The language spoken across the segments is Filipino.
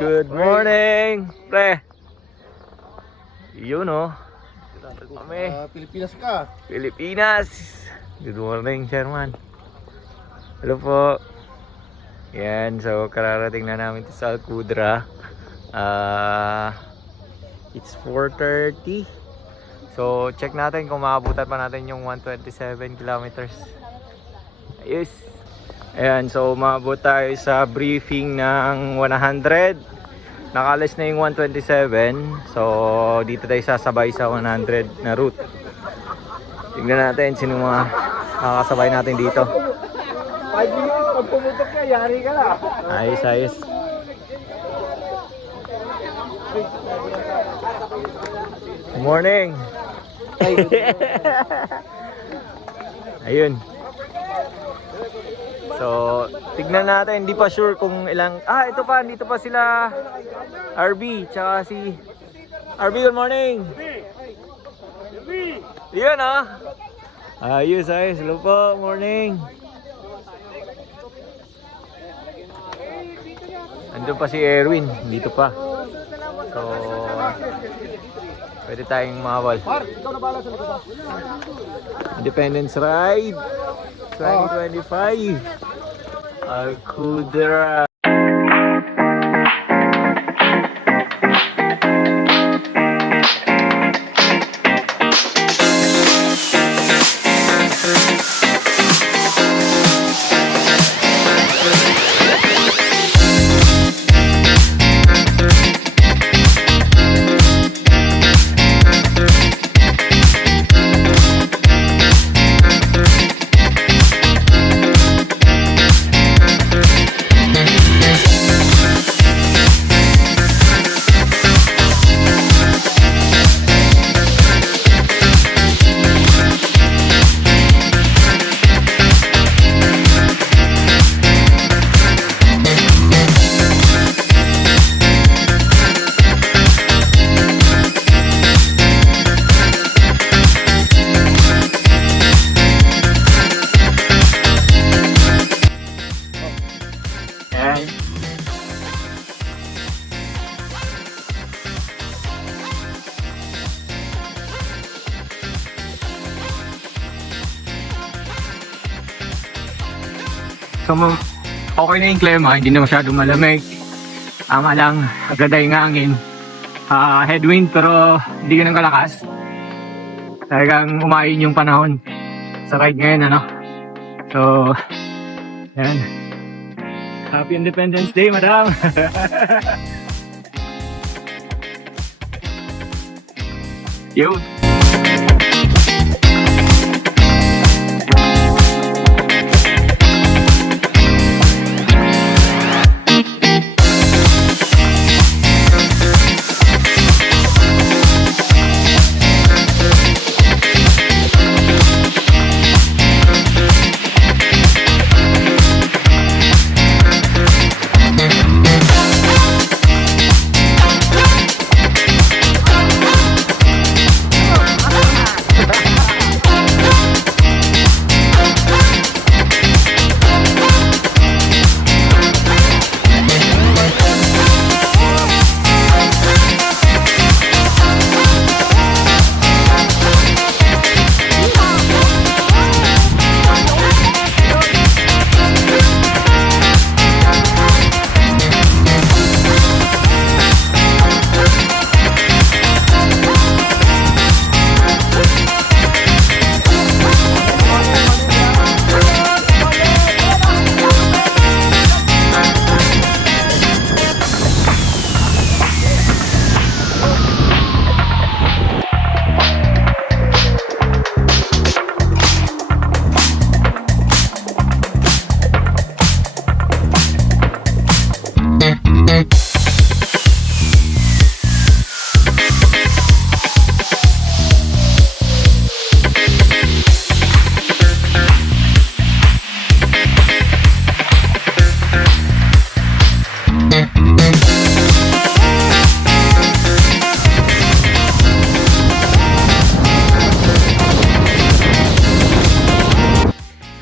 Good morning, pre. Yun oh. Kami. Pilipinas ka. Pilipinas. Good morning, Chairman. Hello po. Yan, so kararating na namin to sa Alcudra. It's 4:30. So check natin kung maabutan pa natin yung 127 kilometers. Ayos. Ayan, so maabot tayo sa briefing ng 100. Nakalis na yung 127. So dito tayo sasabay sa 100 na route. Tingnan natin sino mga makakasabay natin dito. 5 minutes, pag pumutok ka, yari ka na. Ayos, ayos. Good morning. Ayun. So, tignan natin, hindi pa sure kung ilang... ito pa, dito pa sila RB, tsaka si... RB, good morning! Yun ayos, ayos. Hello po, morning! Andun pa si Erwin, dito pa. So, pwede tayong mawal. Independence Ride 2025 Alcudra. So, okay na yung klima, hindi na masyadong malamig. Tama lang, agad yung hangin. Headwind pero hindi ganun kalakas. Talagang umayin yung panahon sa ride ngayon, So, yan. Happy Independence Day, madam! Yo!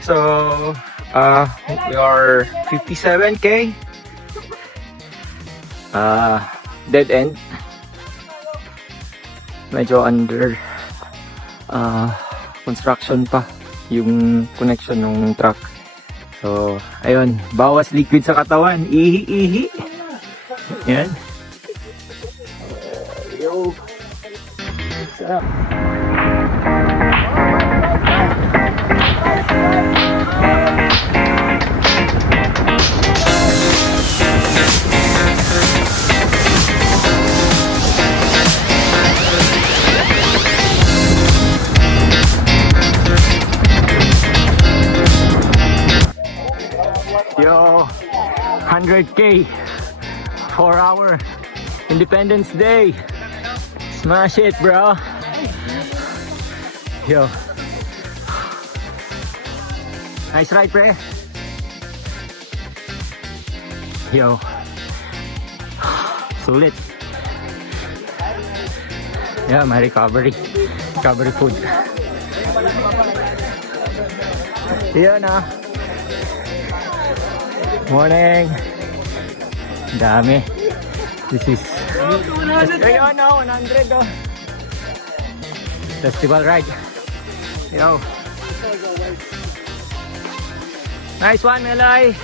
So, we are 57K. dead end. Medyo under construction pa yung connection ng truck. So, ayun, bawas liquid sa katawan. Ihi. Yan. Yo. Sarap. Yo, 100K 4-hour Independence Day. Smash it, bro. Yo. Nice ride, pre. Yo. Sulit. Yeah, my recovery food. Yan ah. Morning. Dami. This is ayun oh, 100 oh. Festival ride. Yo. Nice one, Melay.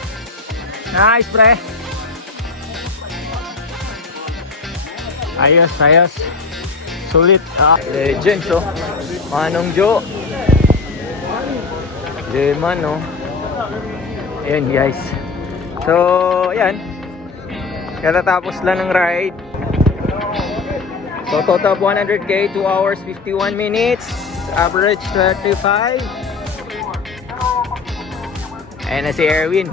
Nice, pre. Ayos. Sulit. Legends oh. Manong Jo. Leman oh. Ayan guys. So, ayan. Katatapos lang ng ride. So, total of 100K, 2 hours, 51 minutes. Average 35. Ayan na si Erwin.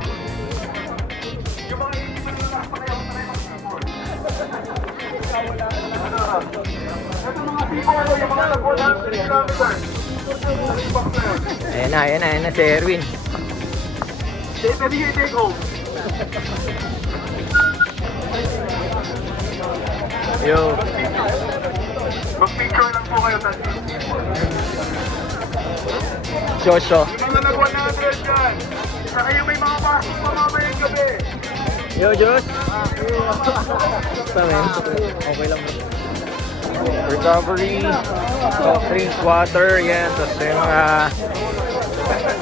Ayan na si Erwin. Yo. Mag-picture lang po kayo sa Shosho. Hindi na nag-100 dyan. Saka yung may mga pasok pa mamayang gabi. Yo, Josh. Okay lang. Recovery, soft drinks, water, yan. Tapos yung mga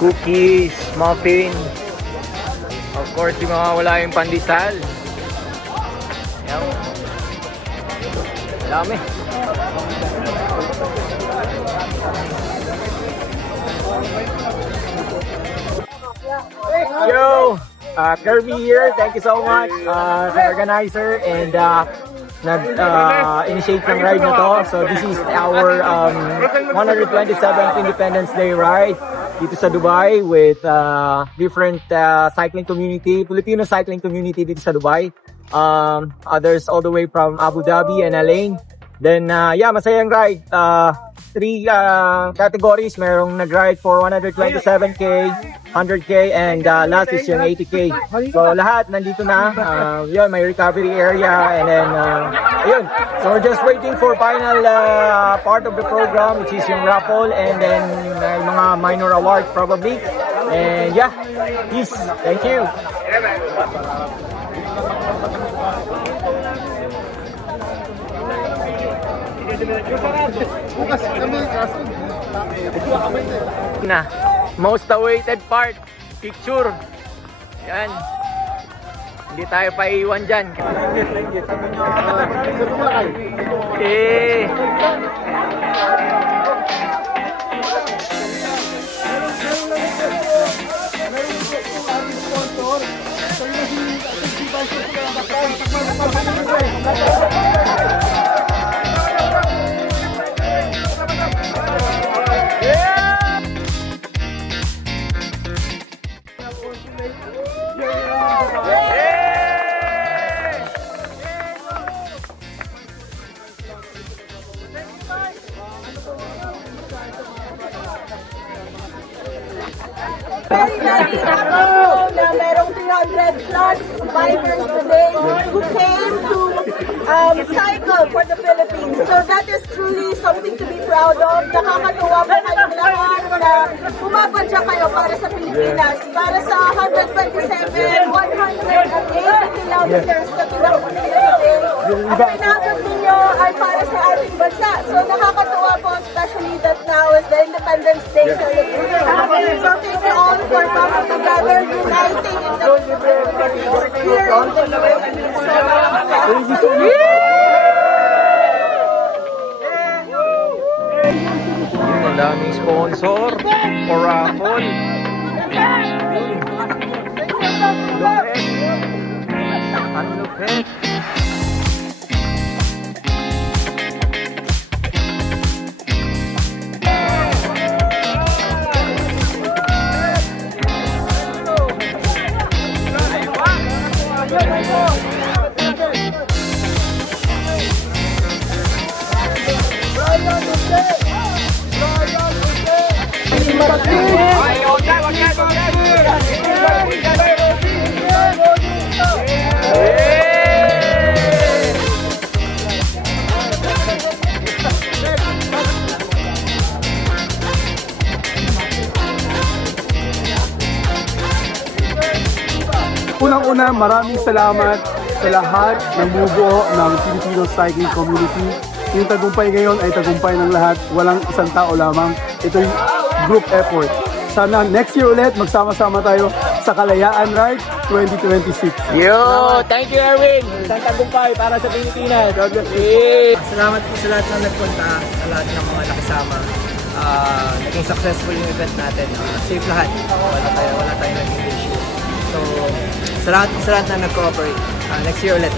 cookies, muffin. Of course, di mawawala yung pandesal. Yan. Dami. Yo! Kirby here. Thank you so much sa organizer and nag-initiate ng ride na to. So this is our 127th Independence Day ride dito sa Dubai with different cycling community, Filipino cycling community dito sa Dubai. Others all the way from Abu Dhabi and Alain. Then yeah, masayang ride. 3 categories. Merong nag-ride for 127K, 100K, and last is yung 80K. So lahat nandito na. Yun, may recovery area, and then ayun. So we're just waiting for final part of the program, which is yung raffle, and then mga minor awards probably. And yeah, peace. Thank you. Na, most awaited part, picture. Yan. Hindi tayo paiwan dyan. Eh. Na merong 300 plus bikers today who came to cycle for the Philippines. So that is truly something to be proud of. Nakakatuwa po kayong lahat na pumapadya kayo para sa Pilipinas. Para sa 127, 180 kilometers na pinagpunta Yung ang iba, inaabot ninyo ay para sa ating bansa. So nakakatuwa po, especially that now is the Independence Day celebration. So thank you all for coming together, uniting in the here in the Philippines. So thank you so much. Ang daming sponsor for raffle. Lupet. Ang lupet. Unang-una, maraming salamat sa lahat ng bumubuo ng Filipino cycling community. Yung tagumpay ngayon ay tagumpay ng lahat. Walang isang tao lamang. Ito'y group effort. Sana next year ulit magsama-sama tayo sa Kalayaan Ride 2026. Yo! Thank you, Erwin! Isang tagumpay para sa Pilipinas. Salamat po sa lahat ng nagpunta, sa lahat ng mga nakisama. Naging successful yung event natin. Safe lahat. Wala tayong naging issue. So, sa lahat na nag-cooperate. Next year ulit.